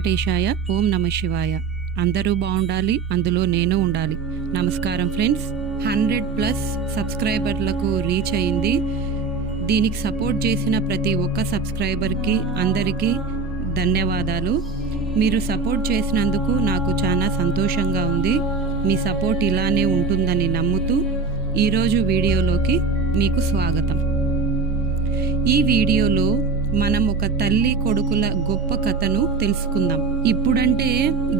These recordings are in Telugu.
వెంకటేశాయ. ఓం నమ శివాయ. అందరూ బాగుండాలి, అందులో నేను ఉండాలి. నమస్కారం ఫ్రెండ్స్. 100+ సబ్స్క్రైబర్లకు రీచ్ అయింది. దీనికి సపోర్ట్ చేసిన ప్రతి ఒక్క సబ్స్క్రైబర్కి అందరికీ ధన్యవాదాలు. మీరు సపోర్ట్ చేసినందుకు నాకు చాలా సంతోషంగా ఉంది. మీ సపోర్ట్ ఇలానే ఉంటుందని నమ్ముతూ ఈరోజు వీడియోలోకి మీకు స్వాగతం. ఈ వీడియోలో మనం ఒక తల్లి కొడుకుల గొప్ప కథను తెలుసుకుందాం. ఇప్పుడంటే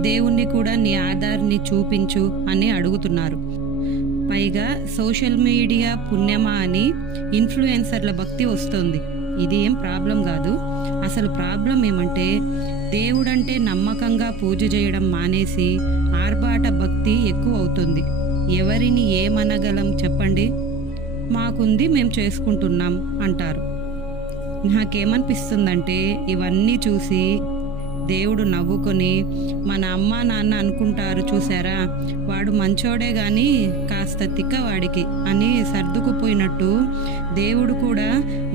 దేవుణ్ణి కూడా నీ ఆధార్ని చూపించు అని అడుగుతున్నారు. పైగా సోషల్ మీడియా పుణ్యమా అని ఇన్ఫ్లుయెన్సర్ల భక్తి వస్తుంది. ఇది ఏం ప్రాబ్లం కాదు. అసలు ప్రాబ్లం ఏమంటే దేవుడంటే నమ్మకంగా పూజ చేయడం మానేసి ఆర్భాట భక్తి ఎక్కువ అవుతుంది. ఎవరిని ఏమనగలం చెప్పండి? మాకుంది, మేము చేసుకుంటున్నాం అంటారు. నాకేమనిపిస్తుందంటే ఇవన్నీ చూసి దేవుడు నవ్వుకొని మన అమ్మ నాన్న అనుకుంటారు చూసారా, వాడు మంచోడే కానీ కాస్త తిక్క వాడికి అని సర్దుకుపోయినట్టు దేవుడు కూడా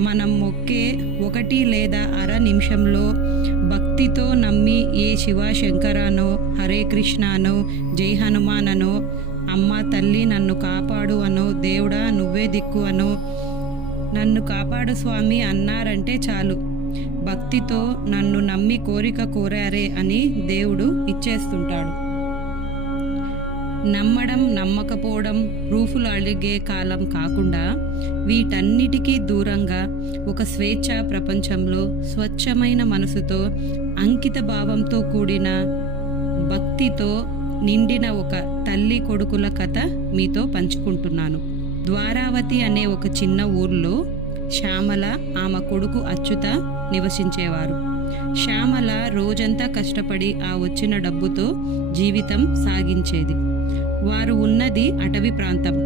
మనం మొక్కే 1 లేదా అర నిమిషంలో భక్తితో నమ్మి ఏ శివశంకరానో, హరే కృష్ణానో, జై హనుమాననో, అమ్మ తల్లి నన్ను కాపాడు అనో, దేవుడా నువ్వే దిక్కు అనో, నన్ను కాపాడు స్వామి అన్నారంటే చాలు, భక్తితో నన్ను నమ్మి కోరిక కోరారే అని దేవుడు ఇచ్చేస్తుంటాడు. నమ్మడం నమ్మకపోవడం ప్రూఫ్లు అడిగే కాలం కాకుండా వీటన్నిటికీ దూరంగా ఒక స్వేచ్ఛా ప్రపంచంలో స్వచ్ఛమైన మనసుతో అంకిత భావంతో కూడిన భక్తితో నిండిన ఒక తల్లి కొడుకుల కథ మీతో పంచుకుంటున్నాను. ద్వారావతి అనే ఒక చిన్న ఊర్లో శ్యామల, ఆమె కొడుకు అచ్యుత నివసించేవారు. శ్యామల రోజంతా కష్టపడి ఆ వచ్చిన డబ్బుతో జీవితం సాగించేది. వారు ఉన్నది అటవీ ప్రాంతం.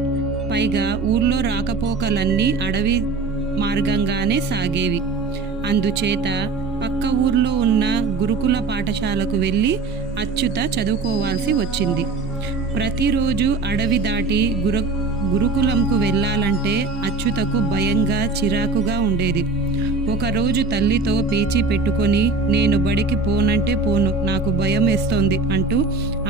పైగా ఊర్లో రాకపోకలన్నీ అడవి మార్గంగానే సాగేవి. అందుచేత పక్క ఊర్లో ఉన్న గురుకుల పాఠశాలకు వెళ్ళి అచ్యుత చదువుకోవాల్సి వచ్చింది. ప్రతిరోజు అడవి దాటి గురుకులంకు వెళ్ళాలంటే అచ్యుతకు భయంగా, చిరాకుగా ఉండేది. ఒకరోజు తల్లితో పేచీ పెట్టుకొని నేను బడికి పోనంటే పోను, నాకు భయం వేస్తోంది అంటూ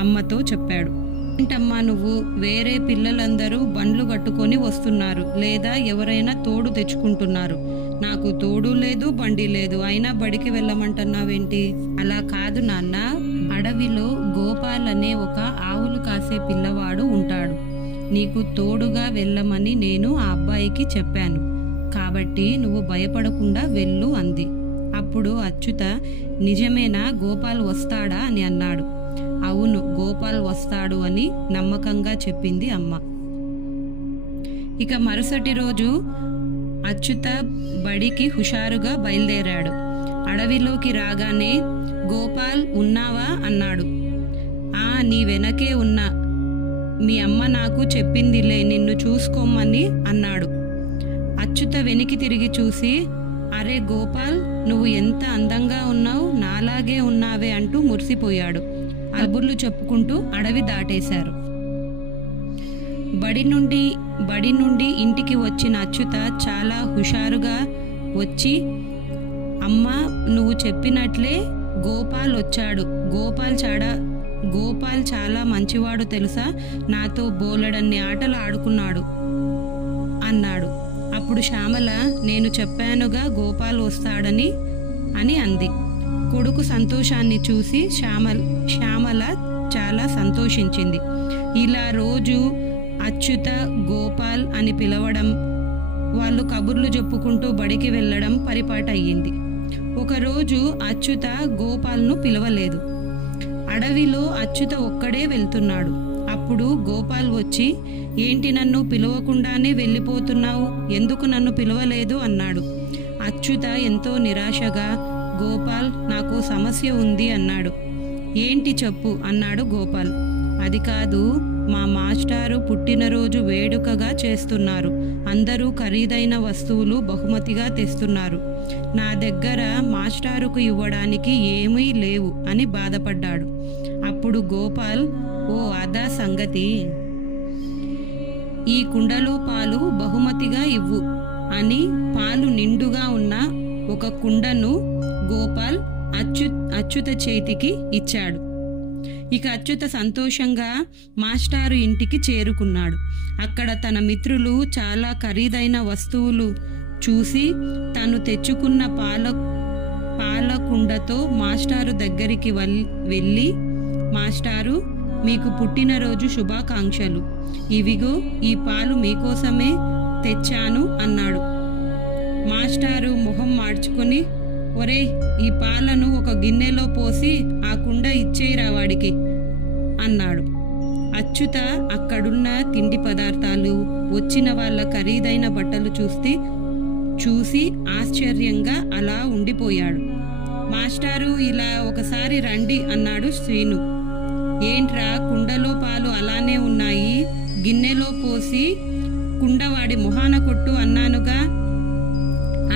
అమ్మతో చెప్పాడు. ఏంటమ్మా నువ్వు, వేరే పిల్లలందరూ బండ్లు కట్టుకొని వస్తున్నారు, లేదా ఎవరైనా తోడు తెచ్చుకుంటున్నారు, నాకు తోడు లేదు బండి లేదు, అయినా బడికి వెళ్ళమంటున్నావేంటి? అలా కాదు నాన్న, అడవిలో గోపాల్ అనే ఒక ఆవులు కాసే పిల్లవాడు ఉంటాడు, నీకు తోడుగా వెళ్ళమని నేను ఆ అబ్బాయికి చెప్పాను, కాబట్టి నువ్వు భయపడకుండా వెళ్ళు అంది. అప్పుడు అచ్యుత నిజమేనా, గోపాల్ వస్తాడా అని అన్నాడు. అవును, గోపాల్ వస్తాడు అని నమ్మకంగా చెప్పింది అమ్మ. ఇక మరుసటి రోజు అచ్యుత బడికి హుషారుగా బయలుదేరాడు. అడవిలోకి రాగానే గోపాల్ ఉన్నావా అన్నాడు. నీ వెనకే ఉన్నా, మీ అమ్మ నాకు చెప్పిందిలే నిన్ను చూసుకోమని అన్నాడు. అచ్యుత వెనక్కి తిరిగి చూసి, అరే గోపాల్, నువ్వు ఎంత అందంగా ఉన్నావు, నాలాగే ఉన్నావే అంటూ మురిసిపోయాడు. కబుర్లు చెప్పుకుంటూ అడవి దాటేశారు. బడి నుండి ఇంటికి వచ్చిన అచ్యుత చాలా హుషారుగా వచ్చి, అమ్మా నువ్వు చెప్పినట్లే గోపాల్ వచ్చాడు, గోపాల్ చాలా మంచివాడు తెలుసా, నాతో బోలెడన్ని ఆటలు ఆడుకున్నాడు అన్నాడు. అప్పుడు శ్యామల, నేను చెప్పానుగా గోపాల్ వస్తాడని అని అంది. కొడుకు సంతోషాన్ని చూసి శ్యామల చాలా సంతోషించింది. ఇలా రోజు అచ్యుత గోపాల్ అని పిలవడం, వాళ్ళు కబుర్లు చెప్పుకుంటూ బడికి వెళ్ళడం పరిపాటు అయ్యింది. ఒకరోజు అచ్యుత గోపాల్ను పిలవలేదు. అడవిలో అచ్యుత ఒక్కడే వెళ్తున్నాడు. అప్పుడు గోపాల్ వచ్చి, ఏంటి నన్ను పిలవకుండానే వెళ్ళిపోతున్నావు, ఎందుకు నన్ను పిలవలేదు అన్నాడు. అచ్యుత ఎంతో నిరాశగా, గోపాల్ నాకు సమస్య ఉంది అన్నాడు. ఏంటి చెప్పు అన్నాడు గోపాల్. అది కాదు, మా మాస్టారు పుట్టినరోజు వేడుకగా చేస్తున్నారు, అందరూ ఖరీదైన వస్తువులు బహుమతిగా తెస్తున్నారు, నా దగ్గర మాస్టారుకు ఇవ్వడానికి ఏమీ లేవు అని బాధపడ్డాడు. అప్పుడు గోపాల్, ఓ అదా సంగతి, ఈ కుండలో పాలు బహుమతిగా ఇవ్వు అని పాలు నిండుగా ఉన్న ఒక కుండను గోపాల్ అచ్యుత చేతికి ఇచ్చాడు. ఇక అచ్యుత సంతోషంగా మాస్టారు ఇంటికి చేరుకున్నాడు. అక్కడ తన మిత్రులు చాలా ఖరీదైన వస్తువులు చూసి తను తెచ్చుకున్న పాల కుండతో మాస్టారు దగ్గరికి వెళ్ళి, మాస్టారు, మీకు పుట్టినరోజు శుభాకాంక్షలు, ఇవిగో ఈ పాలు మీకోసమే తెచ్చాను అన్నాడు. మాస్టారు మొహం మార్చుకొని, ఒరే, ఈ పాలను ఒక గిన్నెలో పోసి ఆ కుండ ఇచ్చేయిరా వాడికి అన్నాడు. అచ్యుత అక్కడున్న తిండి పదార్థాలు, వచ్చిన వాళ్ళ ఖరీదైన బట్టలు చూసి ఆశ్చర్యంగా అలా ఉండిపోయాడు. మాస్టారు, ఇలా ఒకసారి రండి అన్నాడు శ్రీను. ఏంట్రా, కుండలో పాలు అలానే ఉన్నాయి, గిన్నెలో పోసి కుండవాడి మొహాన కొట్టు అన్నానుగా,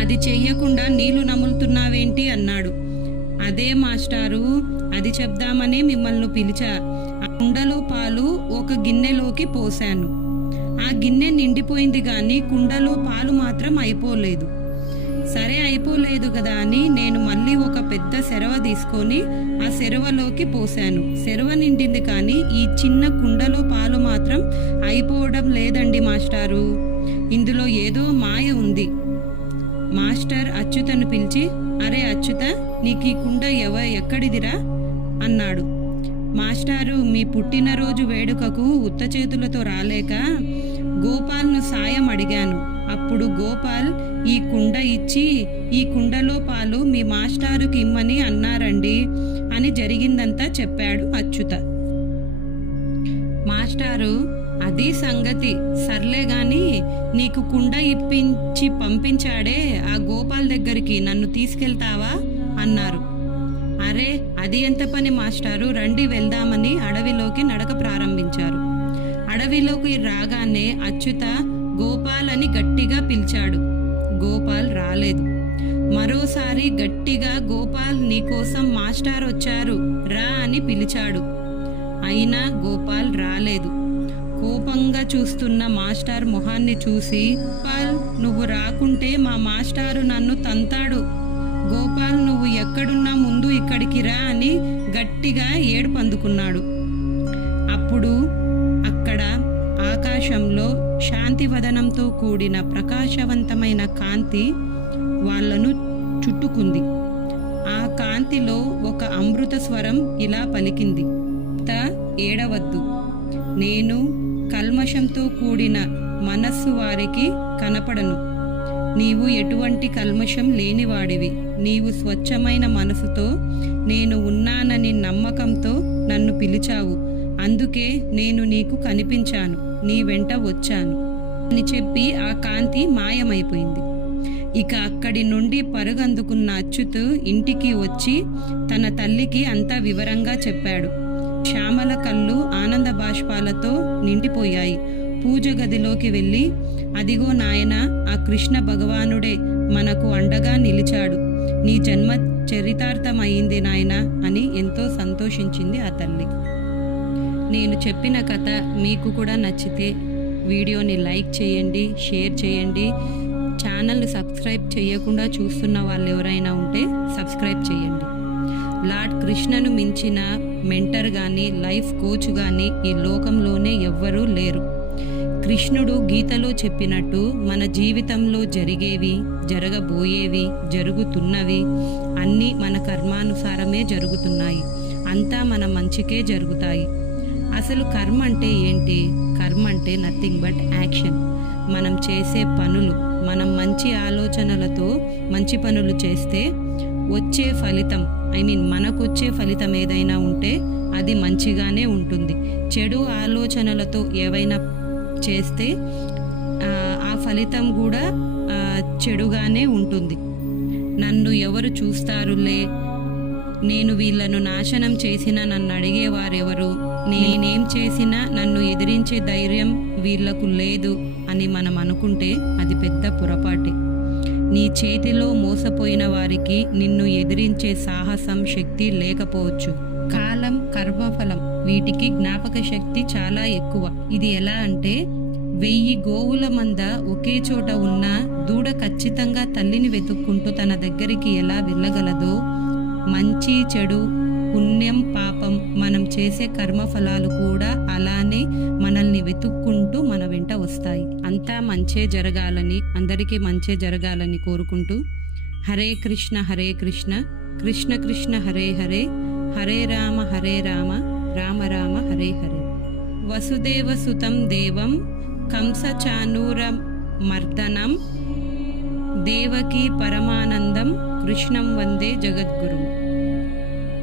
అది చెయ్యకుండా నీళ్లు నములుతున్నావేంటి అన్నాడు. అదే మాస్టారు, అది చెప్దామని మిమ్మల్ని పిలిచా. ఆ కుండలో పాలు ఒక గిన్నెలోకి పోశాను. ఆ గిన్నె నిండిపోయింది కానీ కుండలో పాలు మాత్రం అయిపోలేదు. సరే, అయిపోలేదు కదా అని నేను మళ్ళీ ఒక పెద్ద సెరవ తీసుకొని ఆ సెరవలోకి పోశాను. సెరవ నిండింది కానీ ఈ చిన్న కుండలో పాలు మాత్రం అయిపోవడం లేదండి మాస్టారు, ఇందులో ఏదో మాయ ఉంది. మాస్టర్ అచ్యుతను పిలిచి, అరే అచ్యుత, నీకు ఈ కుండ ఎక్కడిదిరా అన్నాడు. మాస్టారు, మీ పుట్టినరోజు వేడుకకు ఉత్త చేతులతో రాలేక గోపాల్ను సాయం అడిగాను. అప్పుడు గోపాల్ ఈ కుండ ఇచ్చి, ఈ కుండలో పాలు మీ మాస్టారుకి ఇమ్మని అన్నారండి అని జరిగిందంతా చెప్పాడు అచ్యుత. మాస్టారు, అది సంగతి సర్లే గాని, నీకు కుండ ఇప్పించి పంపించాడే ఆ గోపాల్ దగ్గరికి నన్ను తీసుకెళ్తావా అన్నారు. అరే, అది ఎంత పని మాస్టారు, రండి వెళ్దామని అడవిలోకి నడక ప్రారంభించారు. అడవిలోకి రాగానే అచ్యుత గోపాల్ అని గట్టిగా పిలిచాడు. గోపాల్ రాలేదు. మరోసారి గట్టిగా, గోపాల్, నీకోసం మాస్టర్ వచ్చారు, రా అని పిలిచాడు. అయినా గోపాల్ రాలేదు. కోపంగా చూస్తున్న మాస్టర్ మొహాన్ని చూసి, గోపాల్, నువ్వు రాకుంటే మా మాస్టారు నన్ను తంతాడు. గోపాల్, నువ్వు ఎక్కడున్నా ముందు ఇక్కడికి రా అని గట్టిగా ఏడుపు అందుకున్నాడు. అప్పుడు అక్కడ ఆకాశంలో శాంతివదనంతో కూడిన ప్రకాశవంతమైన కాంతి వాళ్లను చుట్టుకుంది. ఆ కాంతిలో ఒక అమృత స్వరం ఇలా పలికింది, ఏడవద్దు, నేను కల్మషంతో కూడిన మనస్సు వారికి కనపడను. నీవు ఎటువంటి కల్మషం లేనివాడివి. నీవు స్వచ్ఛమైన మనసుతో నేను ఉన్నానని నమ్మకంతో నన్ను పిలిచావు. అందుకే నేను నీకు కనిపించాను, నీ వెంట వచ్చాను అని చెప్పి ఆ కాంతి మాయమైపోయింది. ఇక అక్కడి నుండి పరుగందుకున్న అచ్యుత్ ఇంటికి వచ్చి తన తల్లికి అంతా వివరంగా చెప్పాడు. శ్యామల కళ్ళు ఆనంద బాష్పాలతో నిండిపోయాయి. పూజ గదిలోకి వెళ్ళి, అదిగో నాయన, ఆ కృష్ణ భగవానుడే మనకు అండగా నిలిచాడు, నీ జన్మ చరితార్థమైంది నాయన అని ఎంతో సంతోషించింది ఆ తల్లి. నేను చెప్పిన కథ మీకు కూడా నచ్చితే వీడియోని లైక్ చేయండి, షేర్ చేయండి. ఛానల్ని సబ్స్క్రైబ్ చేయకుండా చూస్తున్న వాళ్ళు ఎవరైనా ఉంటే సబ్స్క్రైబ్ చేయండి. లార్డ్ కృష్ణను మించిన మెంటర్ కానీ లైఫ్ కోచ్ కానీ ఈ లోకంలోనే ఎవ్వరూ లేరు. కృష్ణుడు గీతలో చెప్పినట్టు మన జీవితంలో జరిగేవి, జరగబోయేవి, జరుగుతున్నవి అన్నీ మన కర్మానుసారమే జరుగుతున్నాయి. అంతా మన మంచికే జరుగుతాయి. అసలు కర్మ అంటే ఏంటి? కర్మ అంటే నథింగ్ బట్ యాక్షన్. మనం చేసే పనులు, మనం మంచి ఆలోచనలతో మంచి పనులు చేస్తే వచ్చే ఫలితం, మనకొచ్చే ఫలితం ఏదైనా ఉంటే అది మంచిగానే ఉంటుంది. చెడు ఆలోచనలతో ఏవైనా చేస్తే ఆ ఫలితం కూడా చెడుగానే ఉంటుంది. నన్ను ఎవరు చూస్తారులే, నేను వీళ్ళను నాశనం చేసినా నన్ను అడిగేవారెవరు, నేనేం చేసినా నన్ను ఎదిరించే ధైర్యం వీళ్లకు లేదు అని మనం అనుకుంటే అది పెద్ద పొరపాటే. నీ చేతిలో మోసపోయిన వారికి నిన్ను ఎదిరించే సాహసం, శక్తి లేకపోవచ్చు. కాలం, కర్మఫలం వీటికి జ్ఞాపక శక్తి చాలా ఎక్కువ. ఇది ఎలా అంటే 1000 గోవుల మంద ఒకే చోట ఉన్న దూడ ఖచ్చితంగా తల్లిని వెతుక్కుంటూ తన దగ్గరికి ఎలా వెళ్ళగలదో, మంచి చెడు, పుణ్యం పాపం, మనం చేసే కర్మఫలాలు కూడా అలానే మనల్ని వెతుక్కుంటూ మన వెంట వస్తాయి. అంతా మంచే జరగాలని, అందరికీ మంచే జరగాలని కోరుకుంటూ హరే కృష్ణ కృష్ణ కృష్ణ హరే హరే, హరే రామ రామ రామ హరే హరే. వసుదేవ సుతం దేవం కంసచానూర మర్దనం దేవకీ పరమానందం కృష్ణం వందే జగద్గురుం.